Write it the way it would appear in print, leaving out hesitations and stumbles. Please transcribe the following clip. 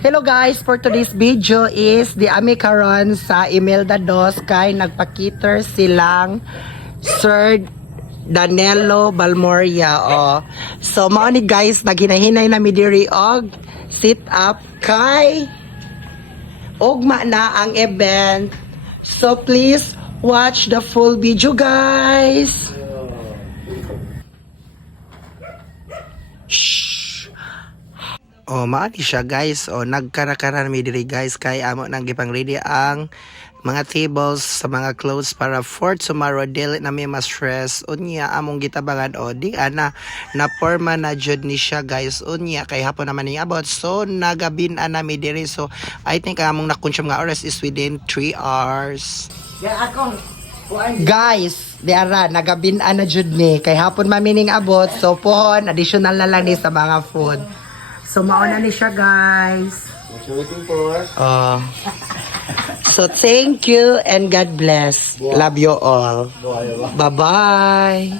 Hello guys, for today's video is the ami karon sa Imelda Dos kay nagpakiter silang Sir Danilo Balmoria. So mao ni guys, naghinahinay na mi diri og sit up kay ugma na ang event. So please watch the full video guys. Maati siya guys. Nagkarakara mi diri guys kay amo nang gipang ready ang mga tables sa mga clothes para for tomorrow dili na may ma-stress. Unya among gitabangan di ana na forma na jud ni siya guys. Unya kay hapon naman ni abot. So nagabin-an na mi diri. So I think among nakonsume nga oras is within 3 hours. Guys, diara nagabin-an na jud ni kay hapon mamining abot. So pohon additional na lang ni sa mga food. So, mauna ni siya, guys. What you waiting for? So, thank you and God bless. Love you all. Bye-bye.